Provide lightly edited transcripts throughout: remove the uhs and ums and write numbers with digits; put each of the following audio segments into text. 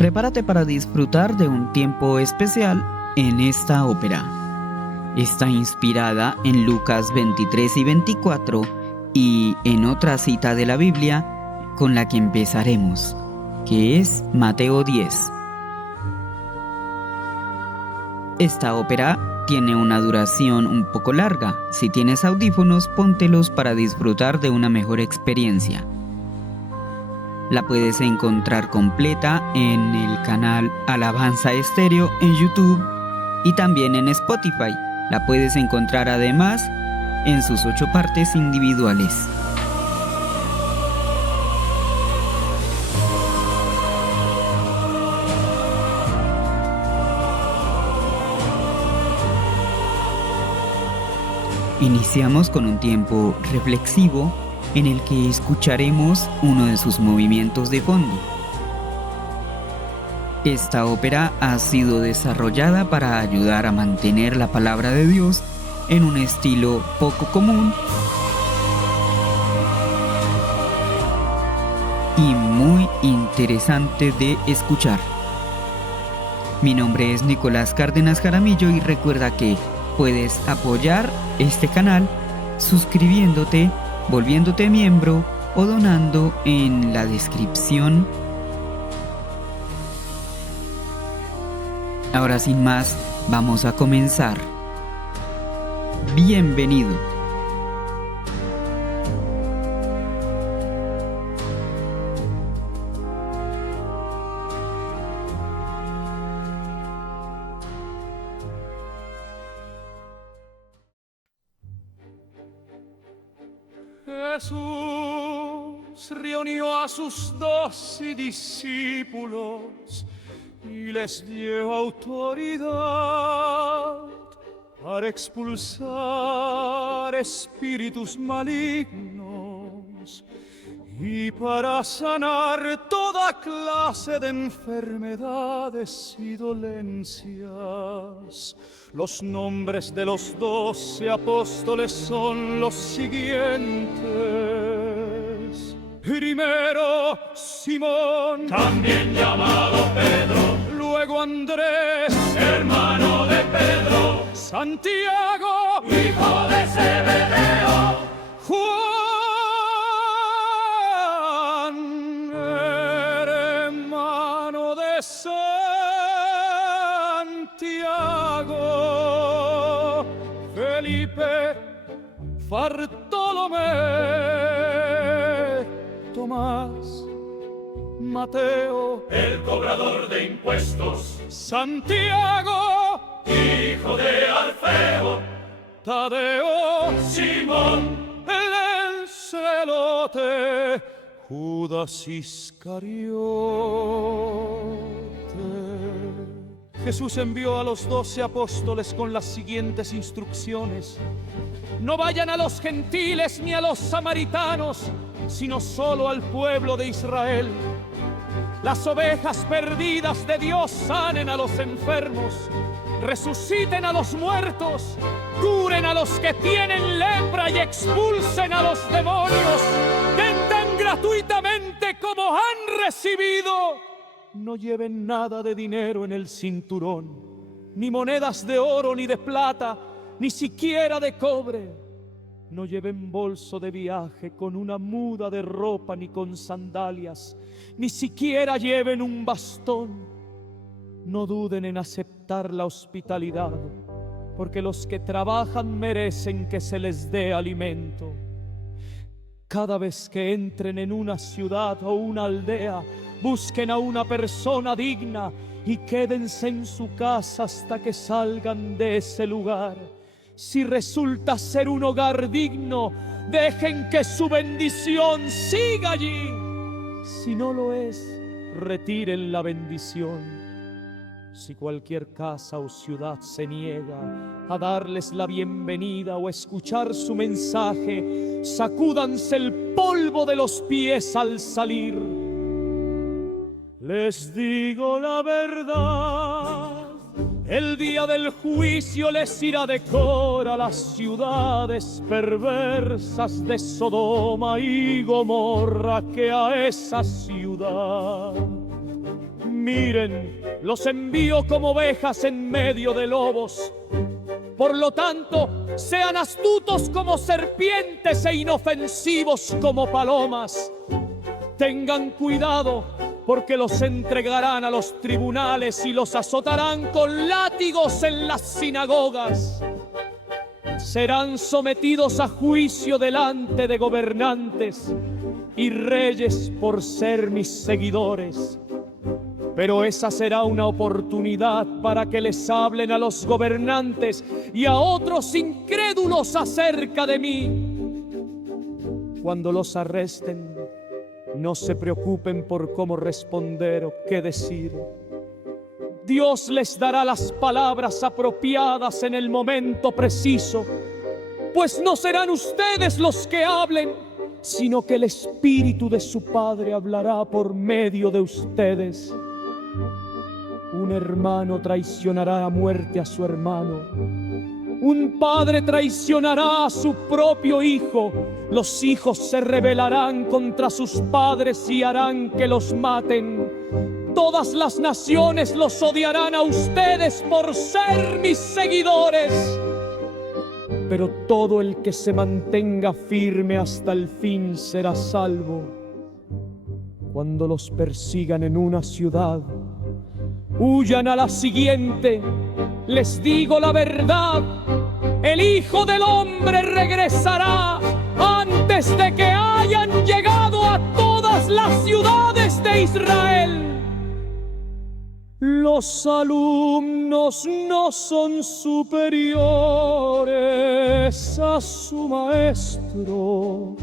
Prepárate para disfrutar de un tiempo especial en esta ópera. Está inspirada en Lucas 23 y 24 y en otra cita de la Biblia con la que empezaremos, que es Mateo 10. Esta ópera tiene una duración un poco larga. Si tienes audífonos, póntelos para disfrutar de una mejor experiencia. La puedes encontrar completa en el canal Alabanza Estéreo en YouTube y también en Spotify. La puedes encontrar además en sus 8 partes individuales. Iniciamos con un tiempo reflexivo en el que escucharemos uno de sus movimientos de fondo. Esta ópera ha sido desarrollada para ayudar a mantener la palabra de Dios en un estilo poco común y muy interesante de escuchar. Mi nombre es Nicolás Cárdenas Jaramillo y recuerda que puedes apoyar este canal suscribiéndote, volviéndote miembro o donando en la descripción. Ahora sin más, vamos a comenzar. Bienvenido. Jesús reunió a sus 12 discípulos y les dio autoridad para expulsar espíritus malignos y para sanar toda clase de enfermedades y dolencias. Los nombres de los 12 apóstoles son los siguientes. Primero, Simón, también llamado Pedro. Luego Andrés, hermano de Pedro. Santiago, hijo de Zebedeo. Juan, hermano de Santiago. Felipe, Bartolomé, Tomás, Mateo, el cobrador de impuestos, Santiago, hijo de Alfeo, Tadeo, Simón, el celote, Judas Iscariote. Jesús envió a los 12 apóstoles con las siguientes instrucciones: no vayan a los gentiles ni a los samaritanos, sino solo al pueblo de Israel. Las ovejas perdidas de Dios sanen a los enfermos, resuciten a los muertos, curen a los que tienen lepra y expulsen a los demonios. Den tan gratuitamente como han recibido. No lleven nada de dinero en el cinturón, ni monedas de oro ni de plata, ni siquiera de cobre. No lleven bolso de viaje con una muda de ropa ni con sandalias, ni siquiera lleven un bastón. No duden en aceptar la hospitalidad, porque los que trabajan merecen que se les dé alimento. Cada vez que entren en una ciudad o una aldea, busquen a una persona digna y quédense en su casa hasta que salgan de ese lugar. Si resulta ser un hogar digno, dejen que su bendición siga allí. Si no lo es, retiren la bendición. Si cualquier casa o ciudad se niega a darles la bienvenida o escuchar su mensaje, sacúdanse el polvo de los pies al salir. Les digo la verdad, el día del juicio les irá de cora a las ciudades perversas de Sodoma y Gomorra que a esa ciudad. Miren, los envío como ovejas en medio de lobos. Por lo tanto, sean astutos como serpientes e inofensivos como palomas. Tengan cuidado, porque los entregarán a los tribunales y los azotarán con látigos en las sinagogas. Serán sometidos a juicio delante de gobernantes y reyes por ser mis seguidores. Pero esa será una oportunidad para que les hablen a los gobernantes y a otros incrédulos acerca de mí. Cuando los arresten, no se preocupen por cómo responder o qué decir. Dios les dará las palabras apropiadas en el momento preciso, pues no serán ustedes los que hablen, sino que el Espíritu de su Padre hablará por medio de ustedes. Un hermano traicionará a muerte a su hermano. Un padre traicionará a su propio hijo. Los hijos se rebelarán contra sus padres y harán que los maten. Todas las naciones los odiarán a ustedes por ser mis seguidores. Pero todo el que se mantenga firme hasta el fin será salvo. Cuando los persigan en una ciudad, huyan a la siguiente. Les digo la verdad, el Hijo del Hombre regresará antes de que hayan llegado a todas las ciudades de Israel. Los alumnos no son superiores a su maestro,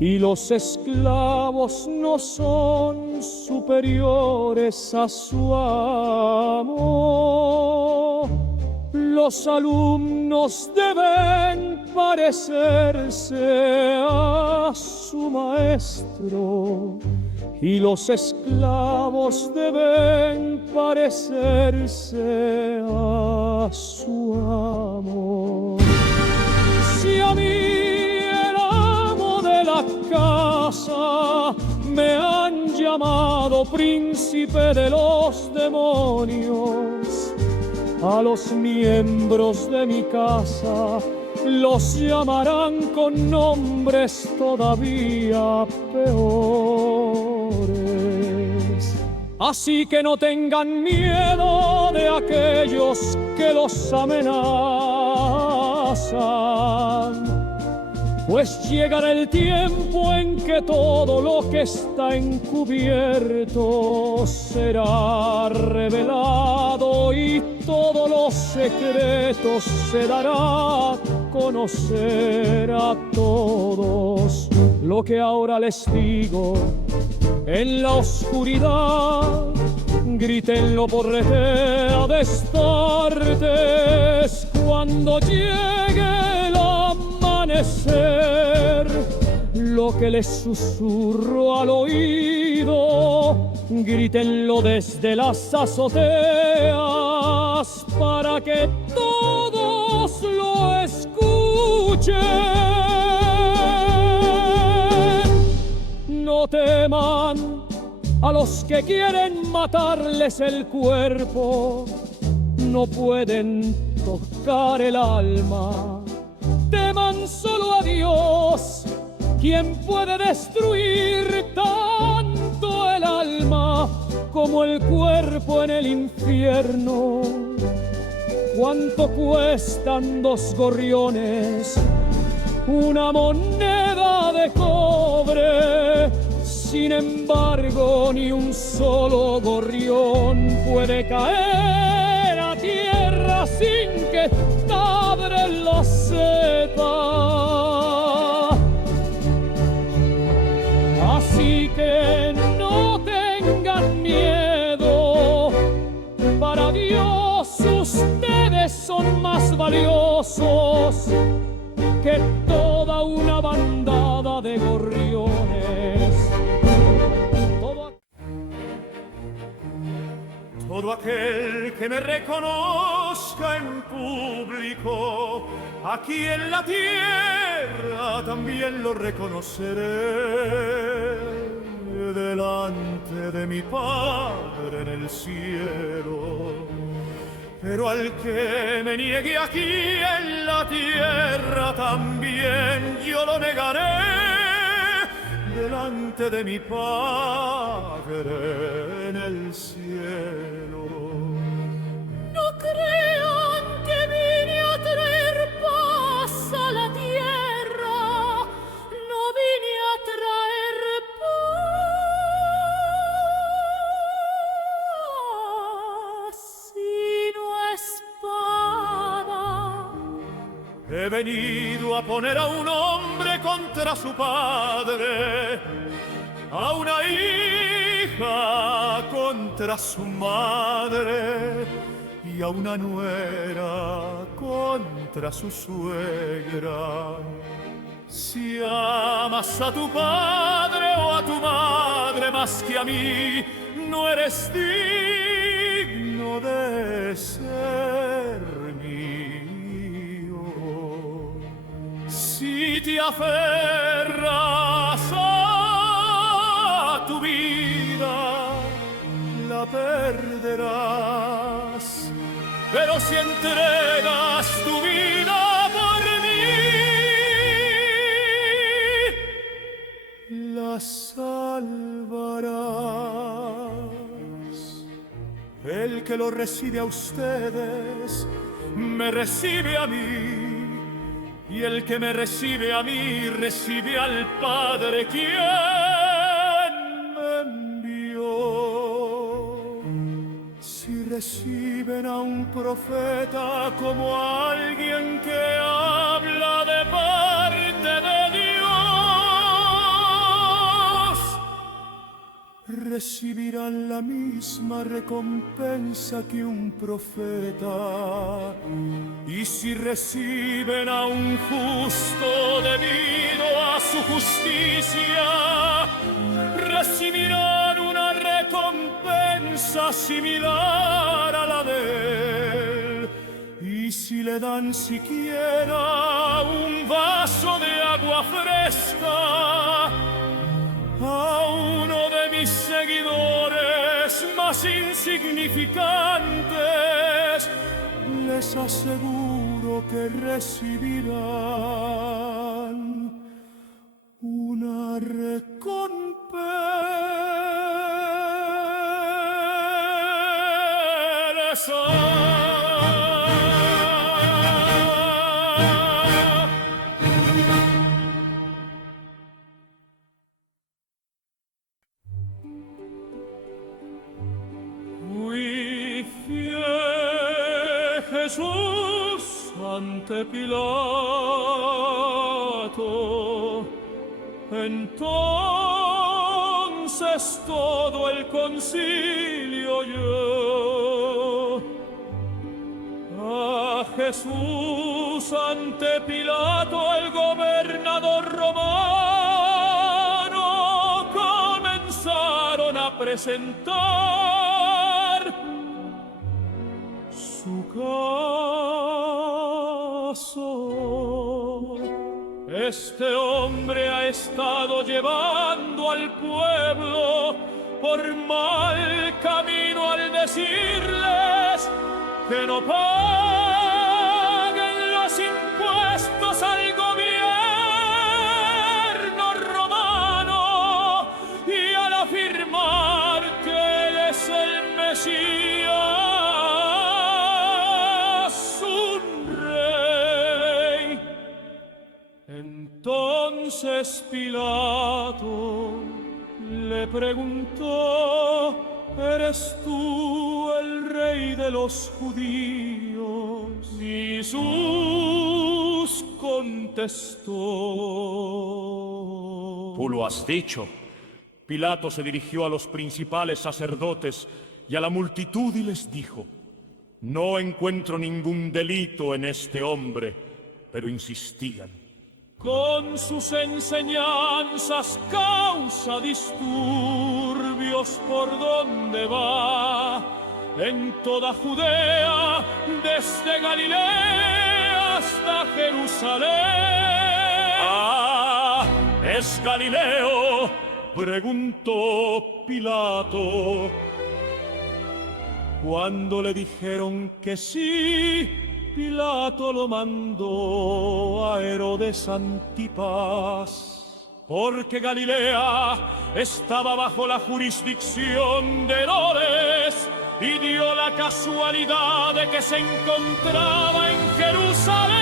y los esclavos no son superiores a su amo. Los alumnos deben parecerse a su maestro, y los esclavos deben parecerse a su amo. Si a mí el amo de la casa me han llamado príncipe de los demonios, a los miembros de mi casa los llamarán con nombres todavía peores. Así que no tengan miedo de aquellos que los amenazan, pues llegará el tiempo en que todo lo que está encubierto será revelado y todos los secretos se dará a conocer a todos. Lo que ahora les digo en la oscuridad, grítenlo por redes tardes. Cuando llegue el amanecer, lo que les susurro al oído, grítenlo desde las azoteas para que todos lo escuchen. No teman a los que quieren matarles el cuerpo, no pueden tocar el alma. Teman solo a Dios, quien puede destruir tanto el alma como el cuerpo en el infierno. ¿Cuánto cuestan 2 gorriones? Una moneda de cobre. Sin embargo, ni un solo gorrión puede caer a tierra sin que Padre lo sepa. Así que no tengan miedo, para Dios ustedes son más valiosos que toda una bandada de gorriones. Todo aquel que me reconozca en público, aquí en la tierra también lo reconoceré. delante de mi Padre en el cielo. Pero al que me niegue aquí en la tierra también yo lo negaré delante de mi Padre en el cielo. No crean que vine a traer paz a la tierra, no vine a traer paz, sino espada. He venido a poner a un hombre contra su padre, a una hija contra su madre y a una nuera contra su suegra. Si amas a tu padre o a tu madre más que a mí, no eres digno de ser mío. Si te aferras a tu vida, la perderás. Pero si entregas tu vida por mí, la salvarás. El que lo recibe a ustedes, me recibe a mí. Y el que me recibe a mí, recibe al Padre quien me envió. Si reciben a un profeta como a alguien que habla de parte de Dios, recibirán la misma recompensa que un profeta. Y si reciben a un justo debido a su justicia, recibirán una recompensa similar a la de él. Y si le dan siquiera un vaso de agua fresca a uno de mis seguidores más insignificantes, les aseguro que recibirán una Jesús ante Pilato. Entonces todo el concilio oyó a Jesús ante Pilato, el gobernador romano. Comenzaron a presentar su caso. Este hombre ha estado llevando al pueblo por mal camino al decirles que no paguen los impuestos al gobierno romano, y al afirmar que él es el Mesías, un rey. Entonces Pilato le preguntó: ¿eres tú el rey de los judíos? Jesús contestó: Tú lo has dicho. Pilato se dirigió a los principales sacerdotes y a la multitud y les dijo: no encuentro ningún delito en este hombre. Pero insistían. Con sus enseñanzas causa disturbios por donde va. En toda Judea, desde Galilea hasta Jerusalén. ¡Ah! ¡Es Galileo! preguntó Pilato. Cuando le dijeron que sí, Pilato lo mandó a Herodes Antipas, porque Galilea estaba bajo la jurisdicción de Herodes, y dio la casualidad de que se encontraba en Jerusalén.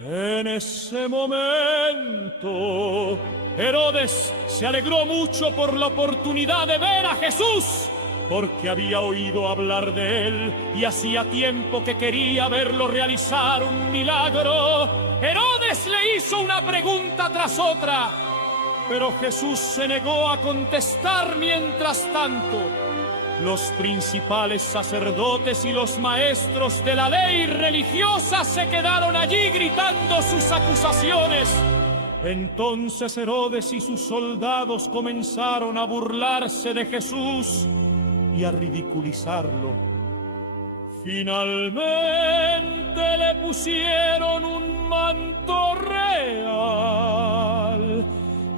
En ese momento, Herodes se alegró mucho por la oportunidad de ver a Jesús, porque había oído hablar de él y hacía tiempo que quería verlo realizar un milagro. Herodes le hizo una pregunta tras otra, pero Jesús se negó a contestar. Mientras tanto, los principales sacerdotes y los maestros de la ley religiosa se quedaron allí gritando sus acusaciones. Entonces Herodes y sus soldados comenzaron a burlarse de Jesús y a ridiculizarlo. Finalmente le pusieron un manto real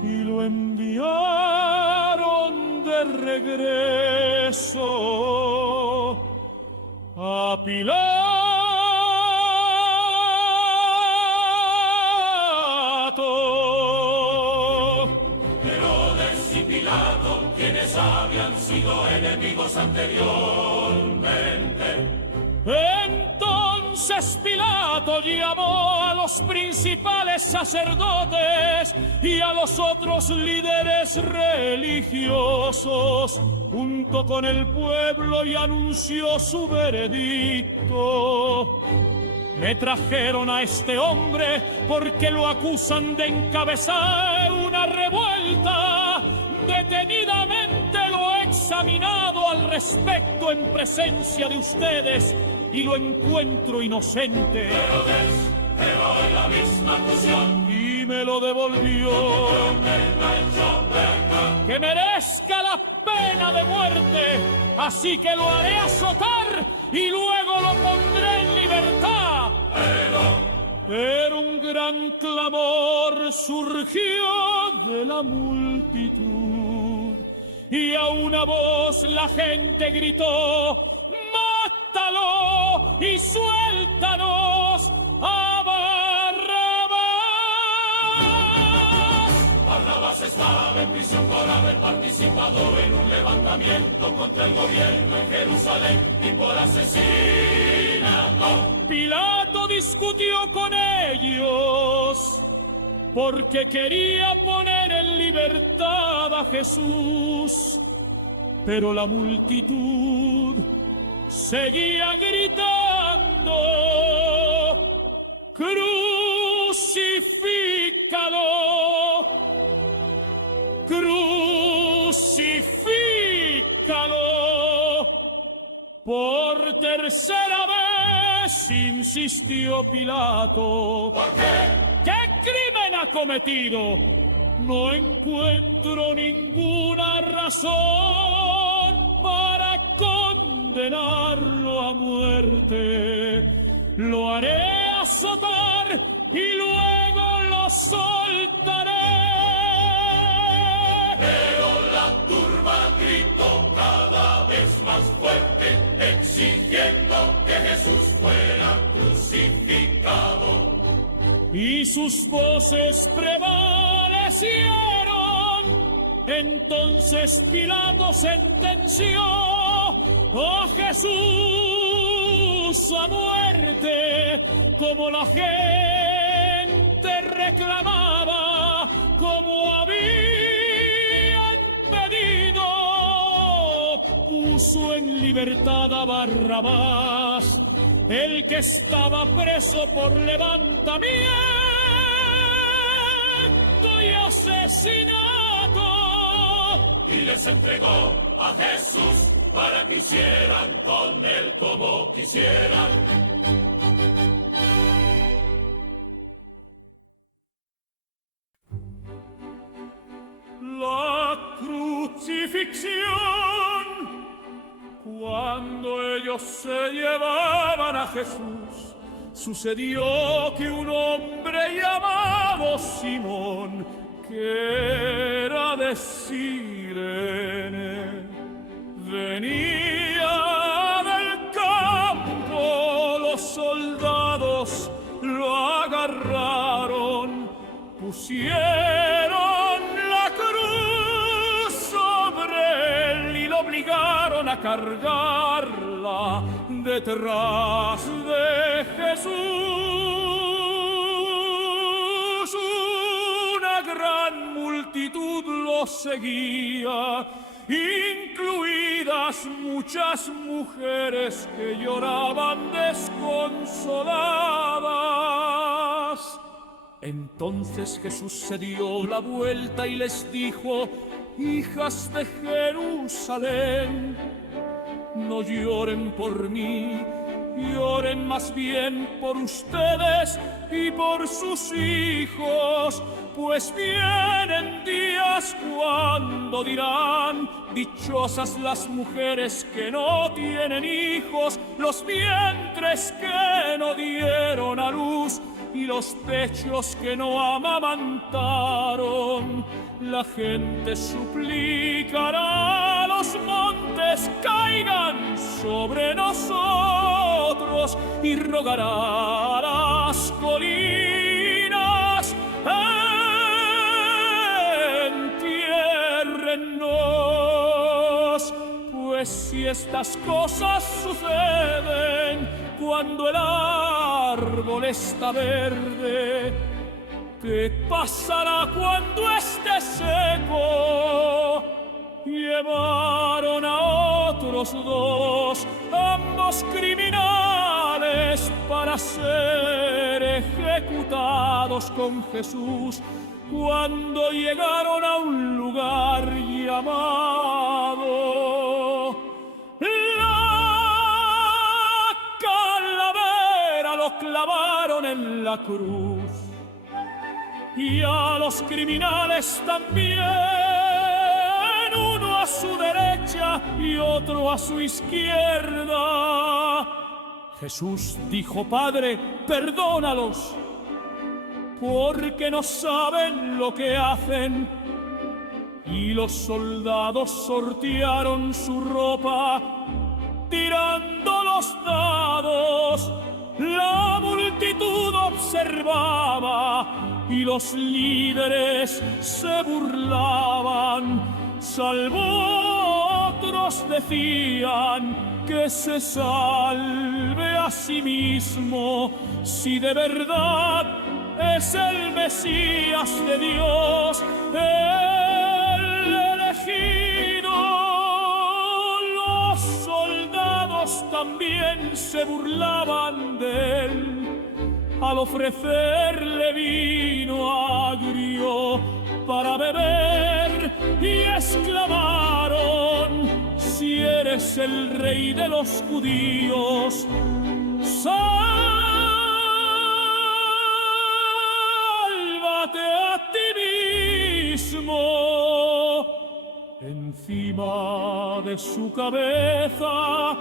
y lo enviaron de regreso a Pilato. Herodes y Pilato, quienes habían sido enemigos anteriormente. Entonces Pilato llamó a los principales sacerdotes y a los otros líderes religiosos junto con el pueblo y anunció su veredicto. Me trajeron a este hombre porque lo acusan de encabezar una revuelta. Detenidamente lo he examinado al respecto en presencia de ustedes y lo encuentro inocente. Pero en la misma acusación y me lo devolvió. Que merezca la pena de muerte, así que lo haré azotar y luego lo pondré en libertad. Pero un gran clamor surgió de la multitud y a una voz la gente gritó: ¡mátalo y suéltanos a Barrabás! Barrabás estaba en prisión por haber participado en un levantamiento contra el gobierno en Jerusalén y por asesinato. Pilato discutió con ellos porque quería poner en libertad a Jesús, pero la multitud seguía gritando: ¡crucifícalo! ¡Crucifícalo! Por tercera vez insistió Pilato. ¿Por qué? ¿Qué crimen ha cometido? No encuentro ninguna razón para condenarlo a muerte. Lo haré azotar y luego lo soltaré. Pero la turba gritó cada vez más fuerte, exigiendo que Jesús fuera crucificado. Y sus voces prevalecieron. Entonces Pilato sentenció a Jesús a muerte, como la gente reclamaba, como habían pedido. Puso en libertad a Barrabás, el que estaba preso por levantamiento y asesinato, y les entregó a Jesús para que hicieran con él como quisieran. La crucifixión. Cuando ellos se llevaban a Jesús, sucedió que un hombre llamado Simón, que era de Cirene. Venía del campo, los soldados lo agarraron, pusieron la cruz sobre él y lo obligaron a cargarla detrás de Jesús. Una gran multitud lo seguía, incluidas muchas mujeres que lloraban desconsoladas. Entonces Jesús se dio la vuelta y les dijo: hijas de Jerusalén, no lloren por mí, lloren más bien por ustedes y por sus hijos, pues vienen días cuando dirán: dichosas las mujeres que no tienen hijos, los vientres que no dieron a luz y los pechos que no amamantaron. La gente suplicará a los montes caigan sobre nosotros y rogará a las colinas entiérrennos. Pues si estas cosas suceden cuando el árbol está verde, ¿qué pasará cuando esté seco? Llevaron a otros dos, ambos criminales, para ser ejecutados con Jesús. Cuando llegaron a un lugar llamado La Calavera, lo clavaron en la cruz. Y a los criminales también, uno a su derecha y otro a su izquierda. Jesús dijo: Padre, perdónalos, porque no saben lo que hacen. Y los soldados sortearon su ropa, tirando los dados. La multitud observaba y los líderes se burlaban, salvo otros decían: que se salve a sí mismo, si de verdad es el Mesías de Dios, el elegido. Los soldados también se burlaban de él al ofrecerle vino agrio para beber, y exclamaron: si eres el rey de los judíos, sálvate a ti mismo. Encima de su cabeza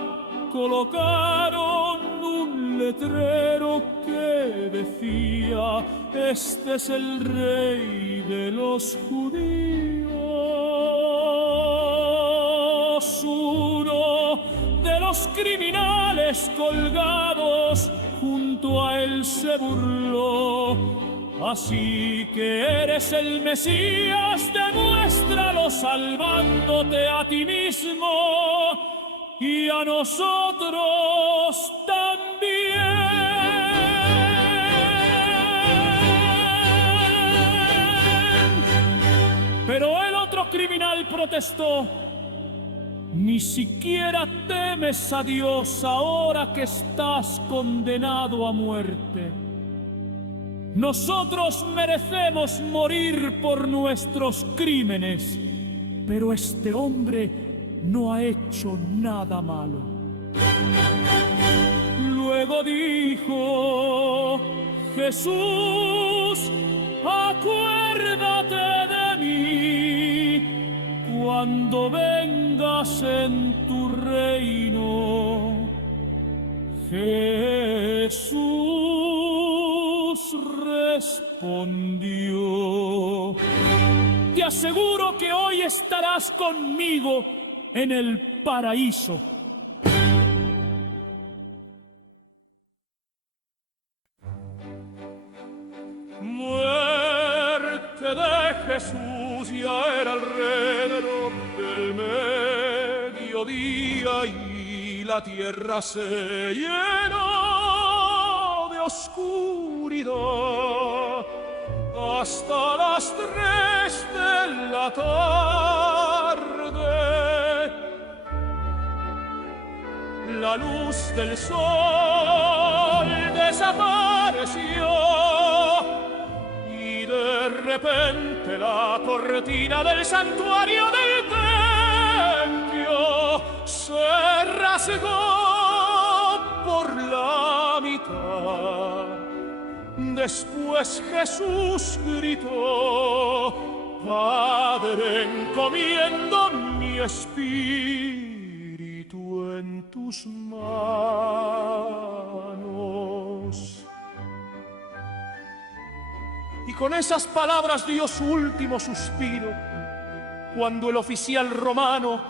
colocaron un letrero que decía: este es el rey de los judíos. Uno de los criminales colgados junto a él se burló: así que eres el Mesías, demuéstralo salvándote a ti mismo y a nosotros también. Pero el otro criminal protestó: ni siquiera temes a Dios ahora que estás condenado a muerte. Nosotros merecemos morir por nuestros crímenes, pero este hombre no ha hecho nada malo. Luego dijo: Jesús, acuérdate de mí cuando vengas en tu reino. Jesús respondió: te aseguro que hoy estarás conmigo en el paraíso. Muerte de Jesús ya era alrededor del mediodía y la tierra se llenó de oscuridad hasta las 3 de la tarde. La luz del sol desapareció y de repente la cortina del santuario del templo se rasgó por la mitad. Después Jesús gritó: Padre, encomiendo mi espíritu en tus manos. Y con esas palabras dio su último suspiro, cuando el oficial romano,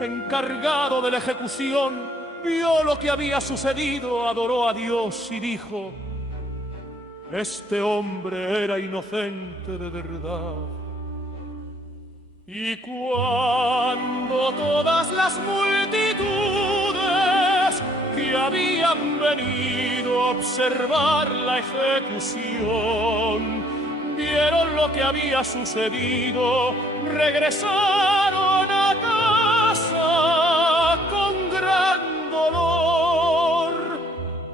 encargado de la ejecución, vio lo que había sucedido, adoró a Dios y dijo: este hombre era inocente de verdad. Y cuando todas las multitudes que habían venido a observar la ejecución vieron lo que había sucedido, regresaron a casa con gran dolor.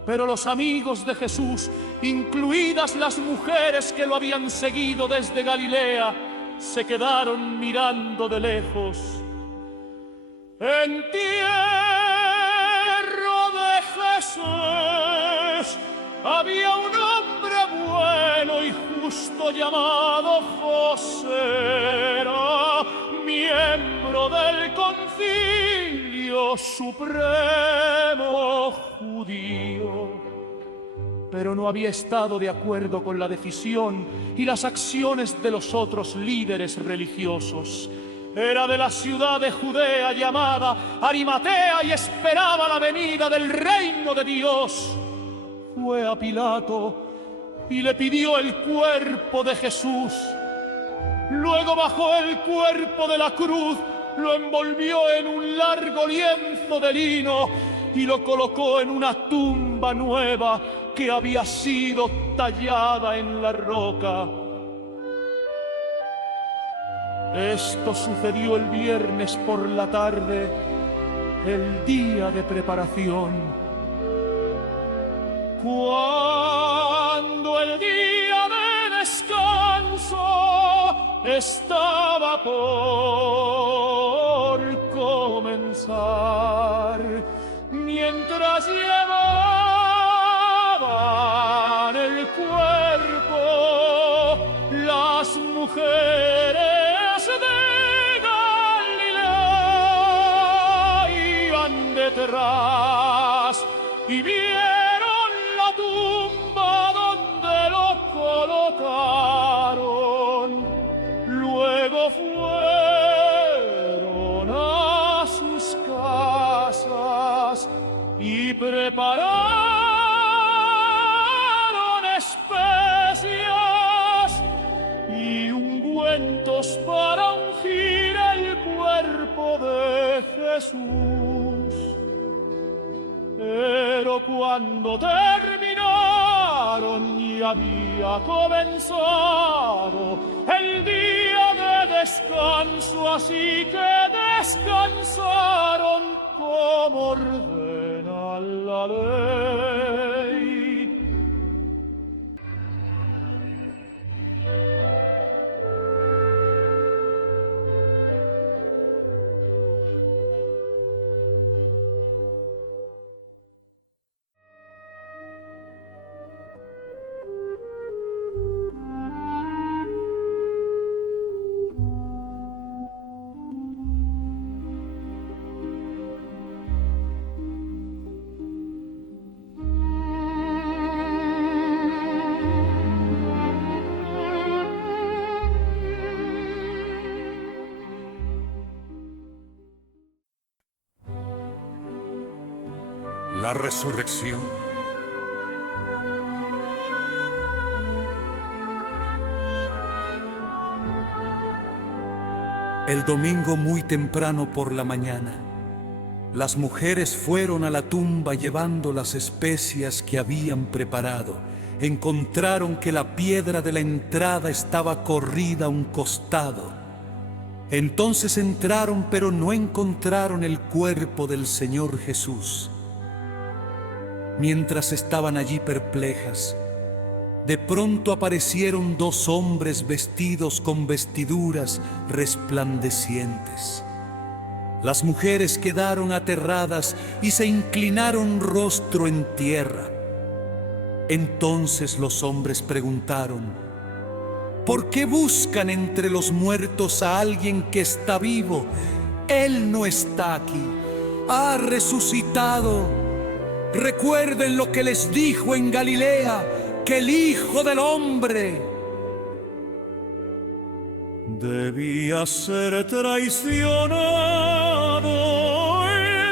Pero los amigos de Jesús, incluidas las mujeres que lo habían seguido desde Galilea, se quedaron mirando de lejos. Entierro de Jesús había un hombre bueno y justo llamado José, era miembro del Concilio Supremo judío, pero no había estado de acuerdo con la decisión y las acciones de los otros líderes religiosos. Era de la ciudad de Judea llamada Arimatea y esperaba la venida del reino de Dios. Fue a Pilato y le pidió el cuerpo de Jesús. Luego bajó el cuerpo de la cruz, lo envolvió en un largo lienzo de lino y lo colocó en una tumba nueva que había sido tallada en la roca. Esto sucedió el viernes por la tarde, el día de preparación. Cuando el día de descanso estaba por comenzar, mientras llevaban el cuerpo, las mujeres de Galilea iban detrás y vieron la tumba donde lo colocaron. Luego fueron a sus casas y prepararon especias y ungüentos para ungir el cuerpo de Jesús. Pero cuando terminaron y había comenzado el día de descanso, así que descansaron como ordena la ley. la resurrección. El domingo muy temprano por la mañana, las mujeres fueron a la tumba llevando las especias que habían preparado. Encontraron que la piedra de la entrada estaba corrida a un costado. Entonces entraron, pero no encontraron el cuerpo del Señor Jesús. Mientras estaban allí perplejas, de pronto aparecieron dos hombres vestidos con vestiduras resplandecientes. Las mujeres quedaron aterradas y se inclinaron rostro en tierra. Entonces los hombres preguntaron: ¿por qué buscan entre los muertos a alguien que está vivo? Él no está aquí, ha resucitado. Recuerden lo que les dijo en Galilea, que el Hijo del Hombre debía ser traicionado,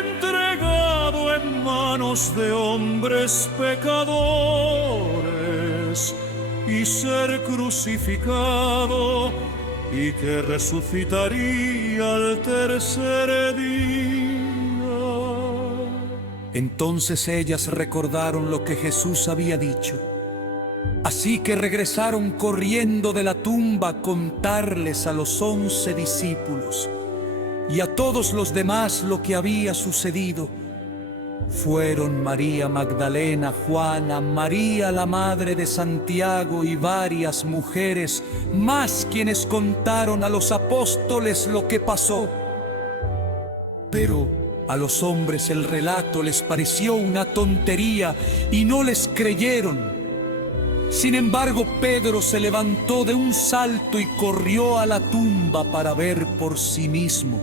entregado en manos de hombres pecadores y ser crucificado, y que resucitaría al tercer día. Entonces ellas recordaron lo que Jesús había dicho. Así que regresaron corriendo de la tumba a contarles a los 11 discípulos y a todos los demás lo que había sucedido. Fueron María Magdalena, Juana, María la madre de Santiago y varias mujeres más quienes contaron a los apóstoles lo que pasó. Pero a los hombres el relato les pareció una tontería y no les creyeron. Sin embargo, Pedro se levantó de un salto y corrió a la tumba para ver por sí mismo.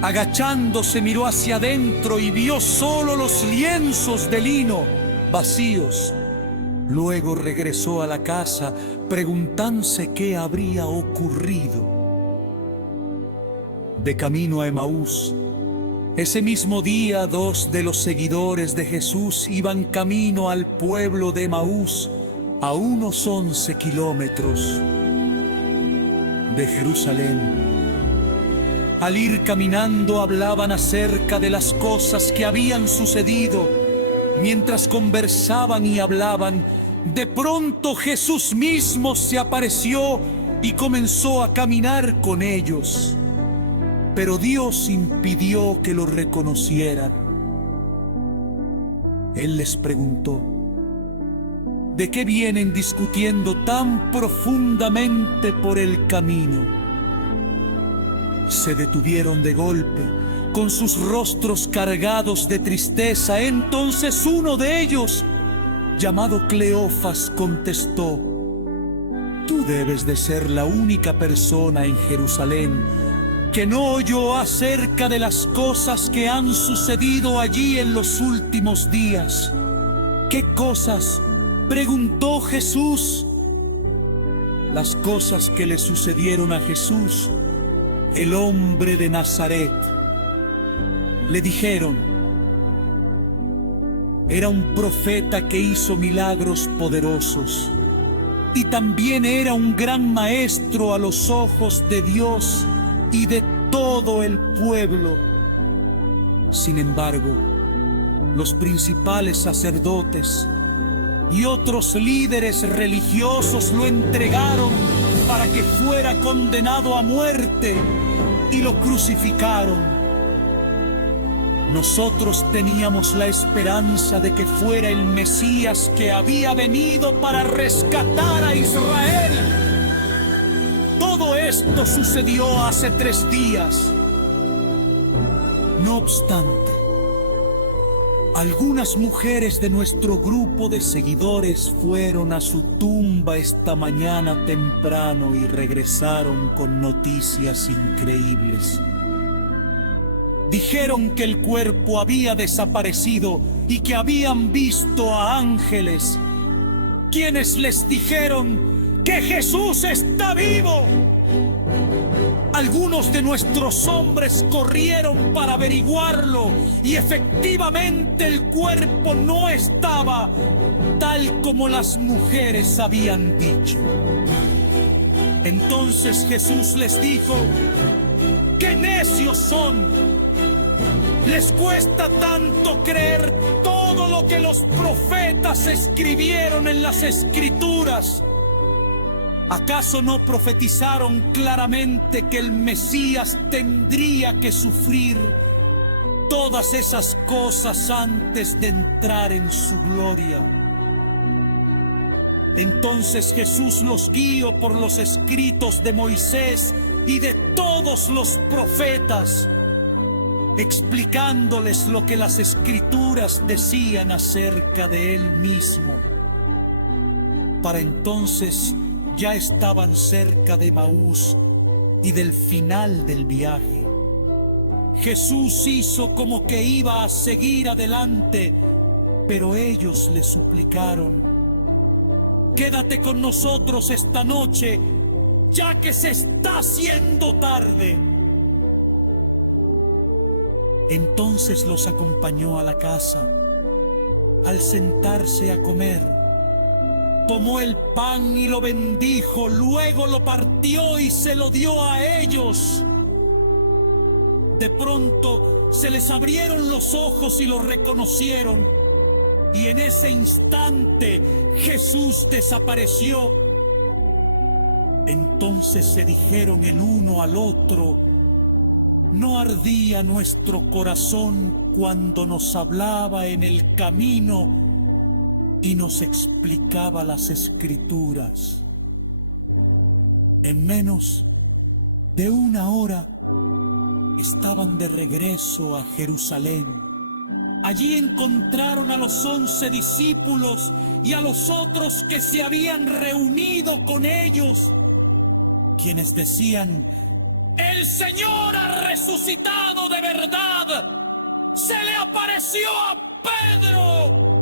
Agachándose miró hacia adentro y vio solo los lienzos de lino vacíos. Luego regresó a la casa preguntándose qué habría ocurrido. De camino a Emaús, ese mismo día, 2 de los seguidores de Jesús iban camino al pueblo de Emaús, a unos 11 kilómetros de Jerusalén. Al ir caminando hablaban acerca de las cosas que habían sucedido. Mientras conversaban y hablaban, de pronto Jesús mismo se apareció y comenzó a caminar con ellos. Pero Dios impidió que lo reconocieran. Él les preguntó: ¿de qué vienen discutiendo tan profundamente por el camino? Se detuvieron de golpe, con sus rostros cargados de tristeza. Entonces uno de ellos, llamado Cleofas, contestó: tú debes de ser la única persona en Jerusalén que no oyó acerca de las cosas que han sucedido allí en los últimos días. ¿Qué cosas?, preguntó Jesús. Las cosas que le sucedieron a Jesús, el hombre de Nazaret. Le dijeron: era un profeta que hizo milagros poderosos, y también era un gran maestro a los ojos de Dios y de todo el pueblo. Sin embargo, los principales sacerdotes y otros líderes religiosos lo entregaron para que fuera condenado a muerte y lo crucificaron. Nosotros teníamos la esperanza de que fuera el Mesías que había venido para rescatar a Israel. Todo esto sucedió hace 3 días. No obstante, algunas mujeres de nuestro grupo de seguidores fueron a su tumba esta mañana temprano y regresaron con noticias increíbles. Dijeron que el cuerpo había desaparecido y que habían visto a ángeles, quienes les dijeron que Jesús está vivo. Algunos de nuestros hombres corrieron para averiguarlo y efectivamente el cuerpo no estaba tal como las mujeres habían dicho. Entonces Jesús les dijo: ¡qué necios son! Les cuesta tanto creer todo lo que los profetas escribieron en las Escrituras. ¿Acaso no profetizaron claramente que el Mesías tendría que sufrir todas esas cosas antes de entrar en su gloria? Entonces Jesús los guió por los escritos de Moisés y de todos los profetas, explicándoles lo que las Escrituras decían acerca de él mismo. Para entonces ya estaban cerca de Emaús y del final del viaje. Jesús hizo como que iba a seguir adelante, pero ellos le suplicaron: quédate con nosotros esta noche, ya que se está haciendo tarde. Entonces los acompañó a la casa. Al sentarse a comer, tomó el pan y lo bendijo, luego lo partió y se lo dio a ellos. De pronto se les abrieron los ojos y lo reconocieron, y en ese instante Jesús desapareció. Entonces se dijeron el uno al otro: ¿no ardía nuestro corazón cuando nos hablaba en el camino y nos explicaba las Escrituras? En menos de una hora estaban de regreso a Jerusalén. Allí encontraron a los 11 discípulos y a los otros que se habían reunido con ellos, quienes decían: ¡el Señor ha resucitado de verdad! ¡Se le apareció a Pedro!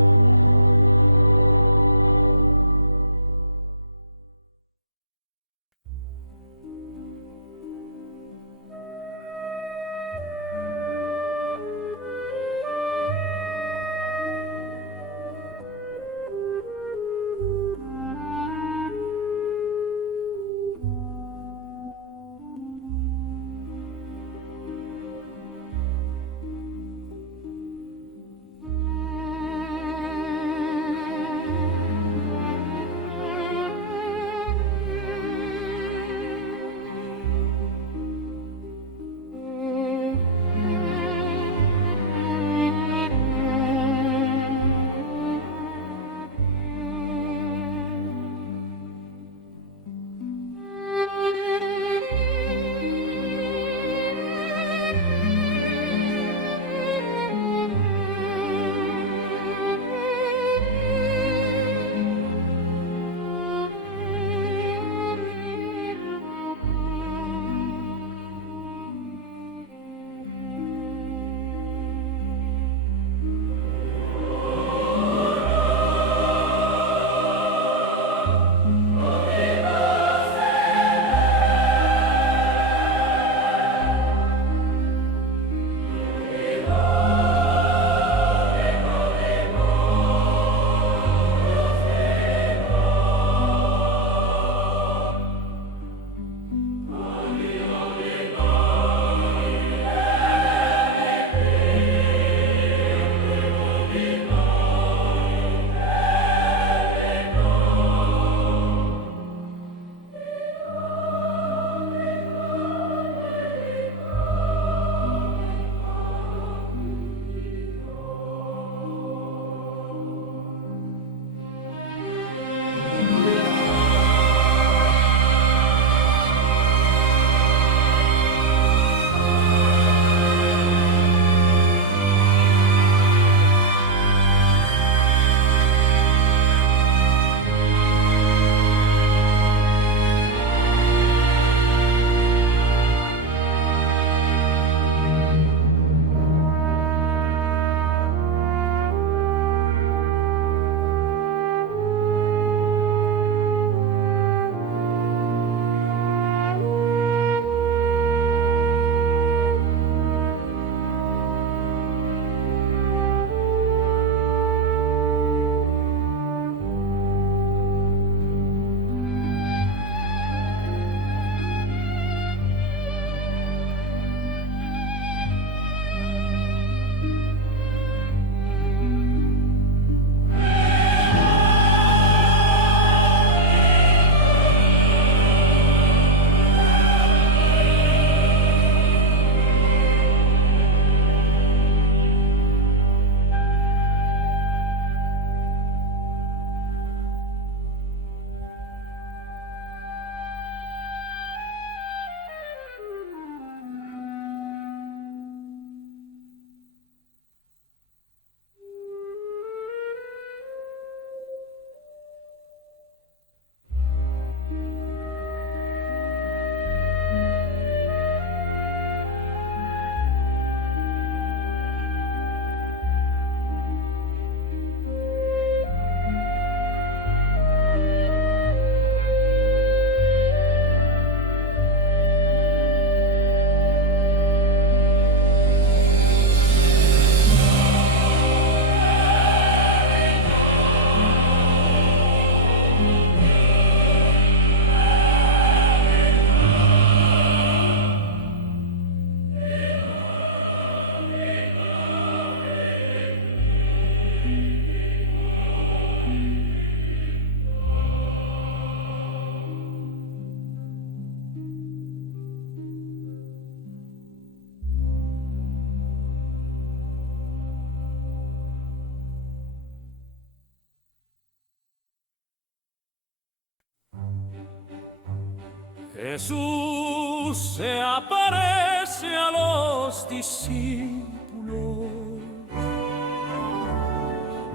Jesús se aparece a los discípulos.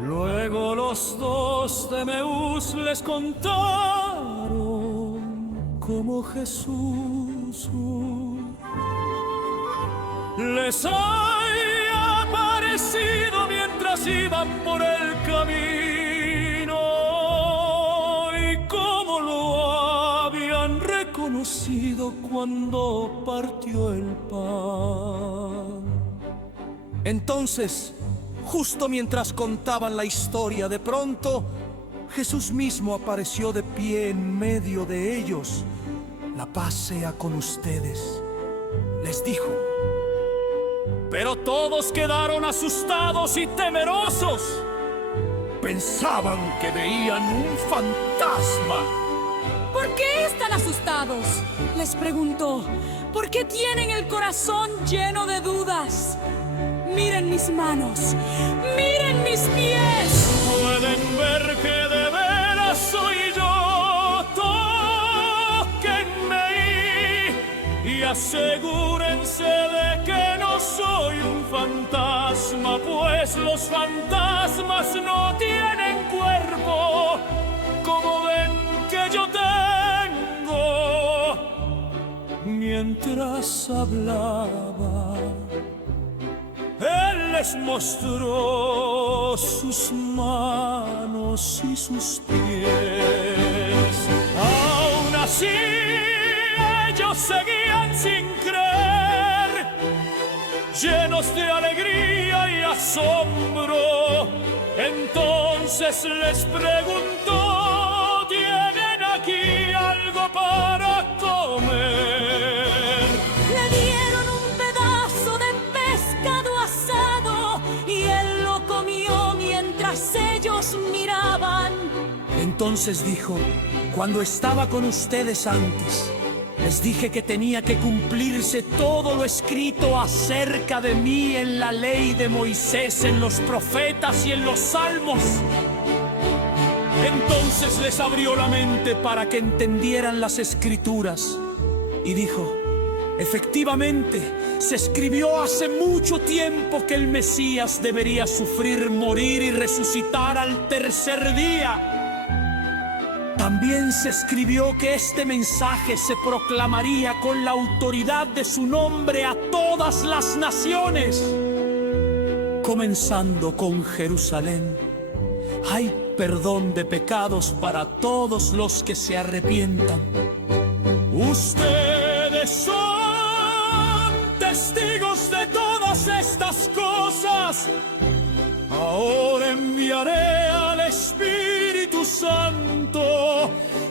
Luego los dos de Emaús les contaron cómo Jesús les había aparecido mientras iban por el camino y cómo lo habían reconocido cuando partió el pan. Entonces, justo mientras contaban la historia, de pronto Jesús mismo apareció de pie en medio de ellos. La paz sea con ustedes, les dijo. Pero todos quedaron asustados y temerosos. Pensaban que veían un fantasma. ¿Por qué están asustados?, les preguntó. ¿Por qué tienen el corazón lleno de dudas? Miren mis manos, miren mis pies. Pueden ver que de veras soy yo. Tóquenme y asegúrense de que no soy un fantasma, pues los fantasmas no tienen cuerpo, como ven que yo tengo. Mientras hablaba, Él les mostró sus manos y sus pies. Aún así, ellos seguían sin creer, llenos de alegría y asombro. Entonces les preguntó: ¿tienen aquí algo para comer? Le dieron un pedazo de pescado asado y él lo comió mientras ellos miraban. Entonces dijo: cuando estaba con ustedes antes, les dije que tenía que cumplirse todo lo escrito acerca de mí en la ley de Moisés, en los profetas y en los salmos. Entonces les abrió la mente para que entendieran las escrituras y dijo: efectivamente, se escribió hace mucho tiempo que el Mesías debería sufrir, morir y resucitar al tercer día. También se escribió que este mensaje se proclamaría con la autoridad de su nombre a todas las naciones, comenzando con Jerusalén. Hay perdón de pecados para todos los que se arrepientan. Ustedes son testigos de todas estas cosas. Ahora enviaré al Espíritu Santo,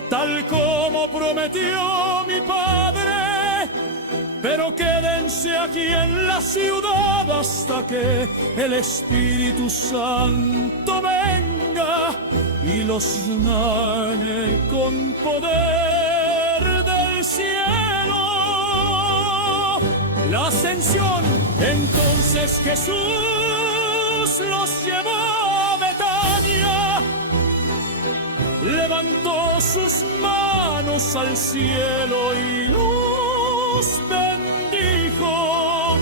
tal como prometió mi Padre. Pero quédense aquí en la ciudad hasta que el Espíritu Santo venga y los llene con poder del cielo. La ascensión. Entonces Jesús los llevó a Betania, levantó sus manos al cielo y los bendijo.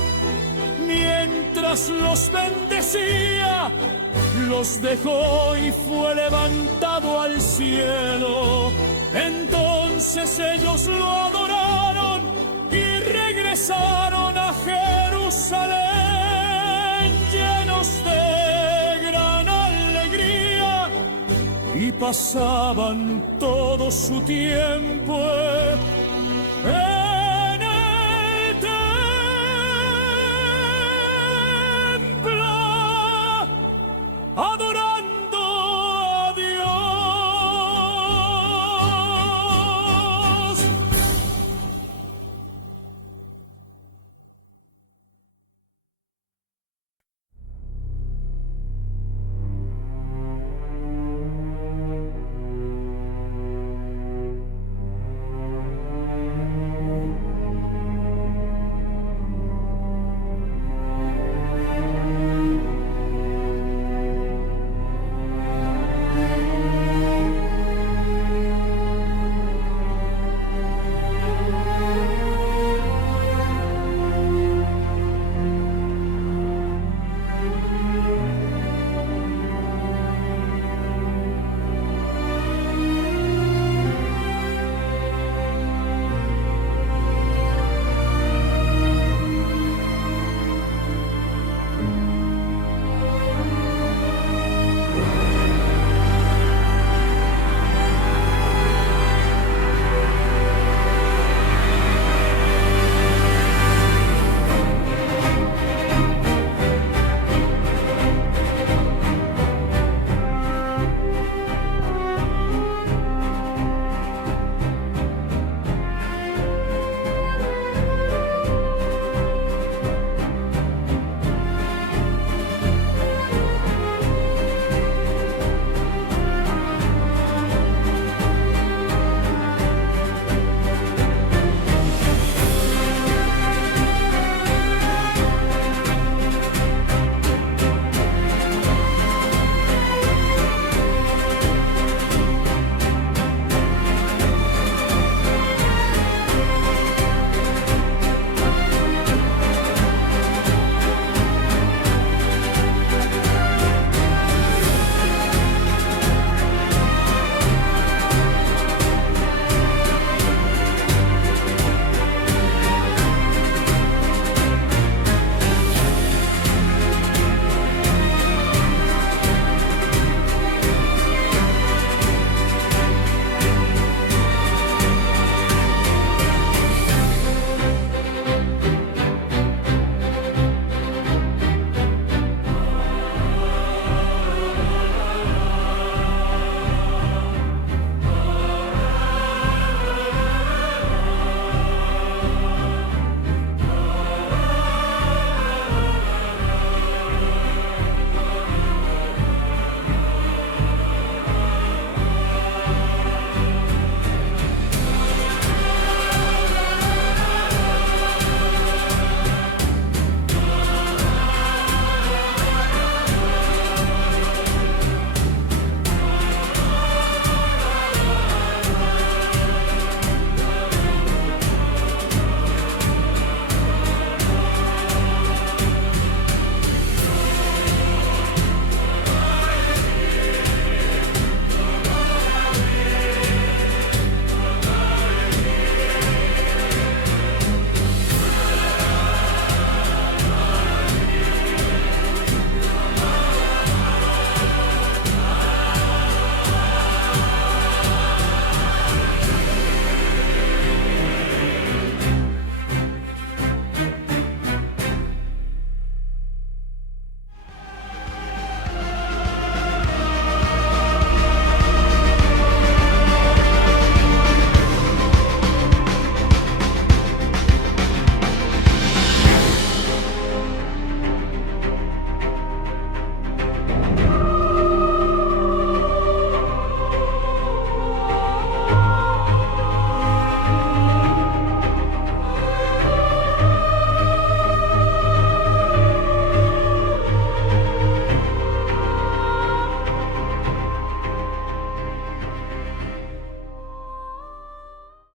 Mientras los bendecía, los dejó y fue levantado al cielo. Entonces ellos lo adoraron y regresaron a Jerusalén llenos de gran alegría, y pasaban todo su tiempo